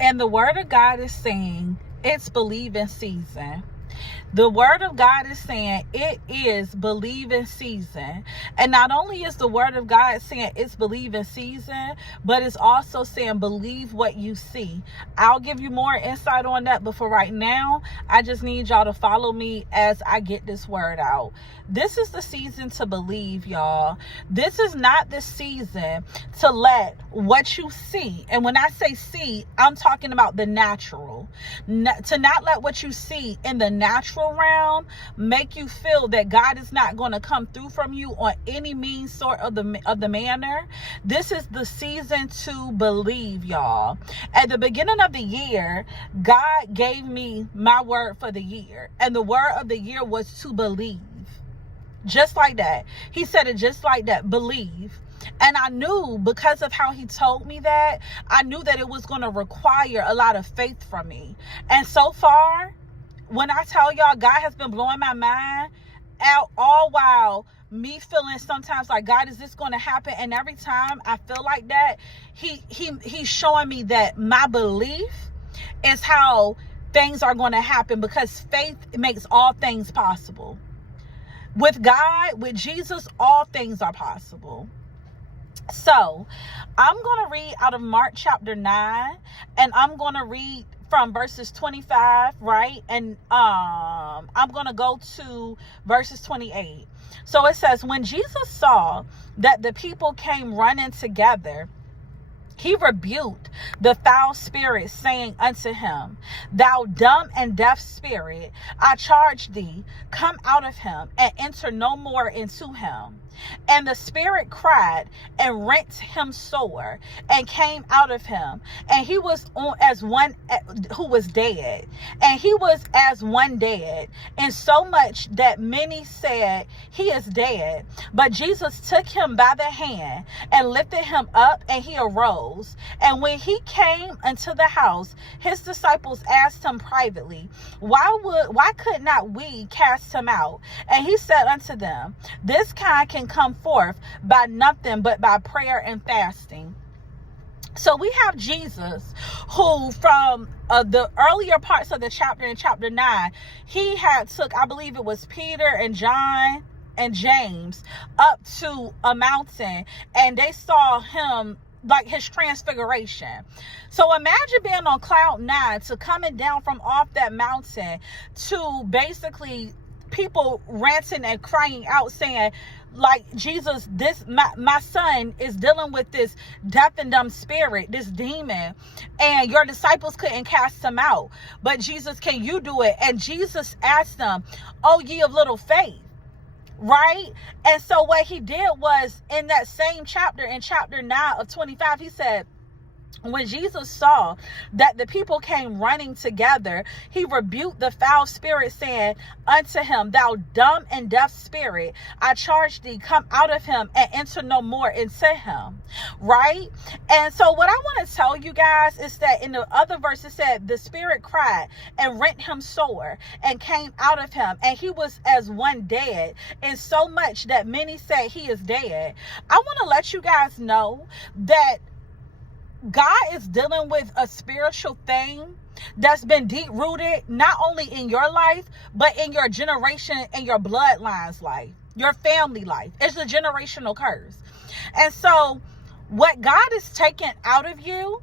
And the word of God is saying it's believing season. The word of God is saying it is believing season. And not only is the word of God saying it's believing season, but it's also saying believe what you see. I'll give you more insight on that, but for right now, I just need y'all to follow me as I get this word out. This is the season to believe, y'all. This is not the season to let what you see, and when I say see, I'm talking about the natural, to not let what you see in the natural realm make you feel that God is not going to come through from you on any means sort of the manner. This is the season to believe, y'all. At the beginning of the year, God gave me my word for the year, and the word of the year was to believe. Just like that. He said it just like that. Believe. And I knew, because of how he told me that, I knew that it was going to require a lot of faith from me. And so far, when I tell y'all, God has been blowing my mind out all while me feeling sometimes like, God, is this going to happen? And every time I feel like that, he's showing me that my belief is how things are going to happen, because faith makes all things possible. With God, with Jesus, all things are possible. So I'm going to read out of Mark chapter 9, and I'm going to read from verses 25, right? And I'm going to go to verses 28. So it says, when Jesus saw that the people came running together, he rebuked the foul spirit, saying unto him, thou dumb and deaf spirit, I charge thee, come out of him and enter no more into him. And the spirit cried and rent him sore and came out of him. And he was as one who was dead. And he was as one dead, in so much that many said, he is dead. But Jesus took him by the hand and lifted him up, and he arose. And when he came into the house, his disciples asked him privately, why could not we cast him out? And he said unto them, this kind can come forth by nothing but by prayer and fasting. So we have Jesus, who from the earlier parts of the chapter, in chapter 9, he had took, I believe it was Peter and John and James, up to a mountain, and they saw him, like his transfiguration. So imagine being on cloud 9 to coming down from off that mountain to basically people ranting and crying out, saying, like, Jesus, this my son is dealing with this deaf and dumb spirit, this demon, and your disciples couldn't cast him out, but Jesus, can you do it? And Jesus asked them, oh, ye of little faith. Right? And so what he did was, in that same chapter, in chapter 9 of 25, he said, when Jesus saw that the people came running together, he rebuked the foul spirit, saying unto him, thou dumb and deaf spirit, I charge thee, come out of him and enter no more into him. Right? And so what I want to tell you guys is that in the other verse, it said the spirit cried and rent him sore and came out of him, and he was as one dead, in so much that many said he is dead. I want to let you guys know that God is dealing with a spiritual thing that's been deep rooted, not only in your life, but in your generation and your bloodline's life, your family life. It's a generational curse. And so what God is taking out of you,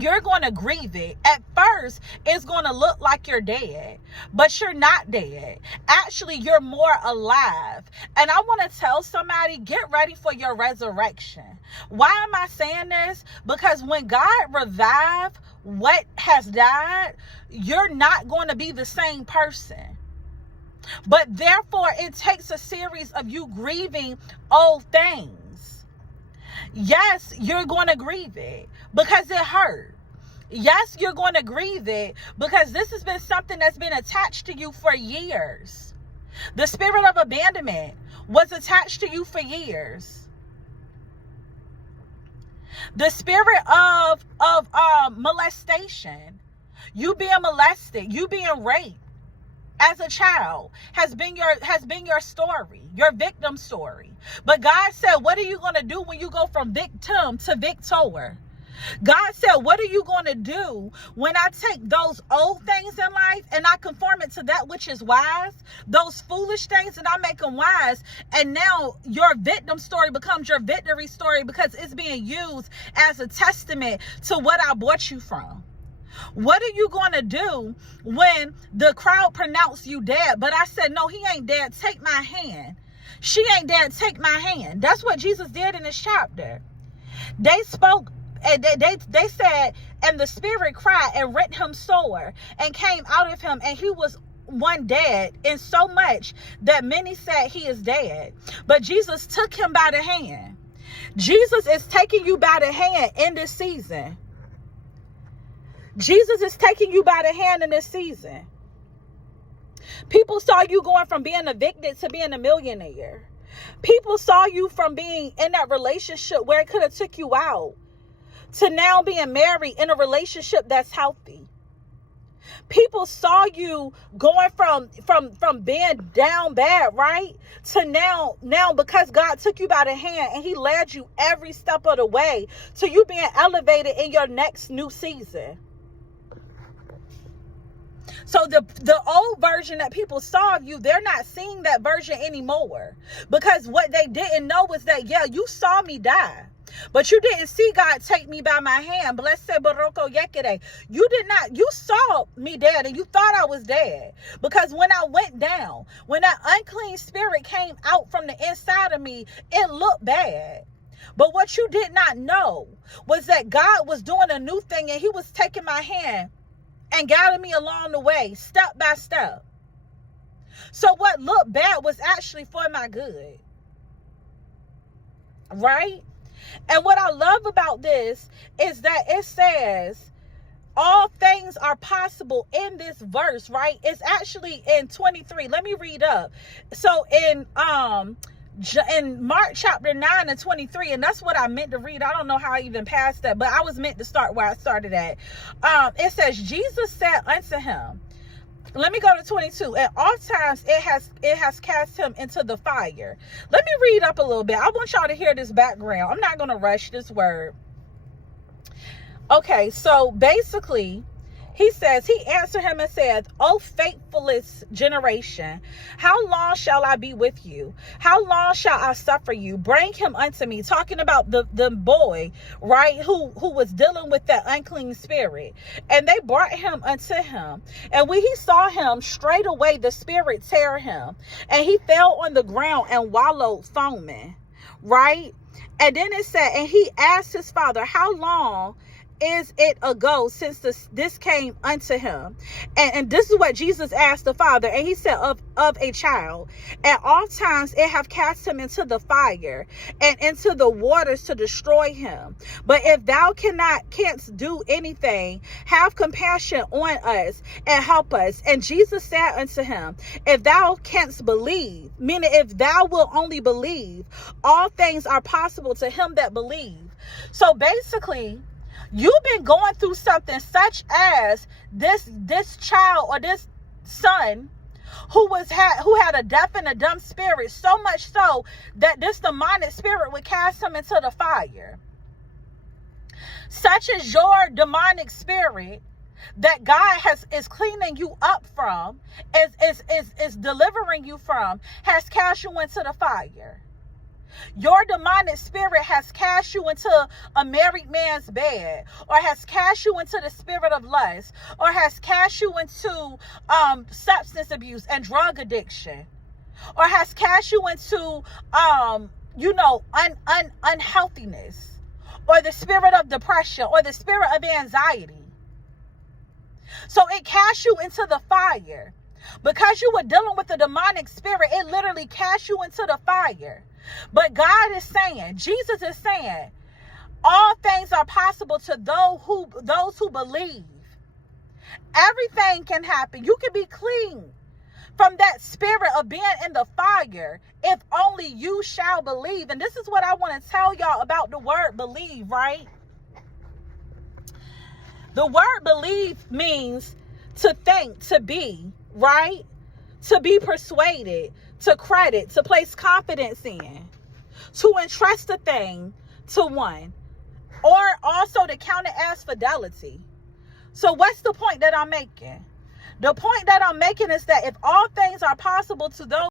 you're going to grieve it. At first, it's going to look like you're dead, but you're not dead. Actually, you're more alive. And I want to tell somebody, get ready for your resurrection. Why am I saying this? Because when God revives what has died, you're not going to be the same person. But therefore, it takes a series of you grieving old things. Yes, you're going to grieve it because it hurt. Yes, you're going to grieve it because this has been something that's been attached to you for years. The spirit of abandonment was attached to you for years. The spirit of molestation, you being molested, you being raped as a child has been your story, your victim story. But God said, what are you going to do when you go from victim to victor? God said, what are you going to do when I take those old things in life and I conform it to that which is wise, those foolish things, and I make them wise, and now your victim story becomes your victory story because it's being used as a testament to what I bought you from? What are you going to do when the crowd pronounced you dead, but I said, no, he ain't dead, take my hand. She ain't dead, take my hand. That's what Jesus did in this chapter. They spoke, and they said, and the spirit cried and rent him sore and came out of him, and he was one dead, in so much that many said he is dead. But Jesus took him by the hand. Jesus is taking you by the hand in this season. Jesus is taking you by the hand in this season. People saw you going from being evicted to being a millionaire. People saw you from being in that relationship where it could have took you out to now being married in a relationship that's healthy. People saw you going from being down bad, right? To now because God took you by the hand and he led you every step of the way to you being elevated in your next new season. So the old version that people saw of you, they're not seeing that version anymore. Because what they didn't know was that, yeah, you saw me die, but you didn't see God take me by my hand. Blessed Baroko Yekere. You did not. You saw me dead and you thought I was dead. Because when I went down, when that unclean spirit came out from the inside of me, it looked bad. But what you did not know was that God was doing a new thing and he was taking my hand and guiding me along the way, step by step. So what looked bad was actually for my good. Right? And what I love about this is that it says all things are possible in this verse, right? It's actually in 23. Let me read up. So in Mark chapter 9 and 23, and that's what I meant to read. I don't know how I even passed that, but I was meant to start where I started at. It says, Jesus said unto him, let me go to 22. At all times it has cast him into the fire. Let me read up a little bit. I want y'all to hear this background. I'm not going to rush this word. Okay, so basically, he says, he answered him and said, O faithless generation, how long shall I be with you? How long shall I suffer you? Bring him unto me. Talking about the boy, right, who was dealing with that unclean spirit. And they brought him unto him. And when he saw him, straightway the spirit tear him. And he fell on the ground and wallowed foaming, right? And then it said, and he asked his father, how long is it ago since this came unto him? And this is what Jesus asked the father. And he said, of a child. At all times it have cast him into the fire and into the waters to destroy him. But if thou canst do anything, have compassion on us and help us. And Jesus said unto him, if thou canst believe, meaning if thou will only believe, all things are possible to him that believe. So basically, you've been going through something such as this child or this son who had a deaf and a dumb spirit, so much so that this demonic spirit would cast him into the fire. Such as your demonic spirit that God is cleaning you up from, is delivering you from, has cast you into the fire. Your demonic spirit has cast you into a married man's bed, or has cast you into the spirit of lust, or has cast you into substance abuse and drug addiction, or has cast you into unhealthiness, or the spirit of depression, or the spirit of anxiety. So it cast you into the fire. Because you were dealing with the demonic spirit, it literally cast you into the fire. But God is saying, Jesus is saying, all things are possible to those who believe. Everything can happen. You can be clean from that spirit of being in the fire if only you shall believe. And this is what I want to tell y'all about the word believe, right? The word believe means to think, to be, right? To be persuaded, to credit, to place confidence in, to entrust a thing to one. or also to count it as fidelity. So what's the point that I'm making? The point that I'm making is that if all things are possible to those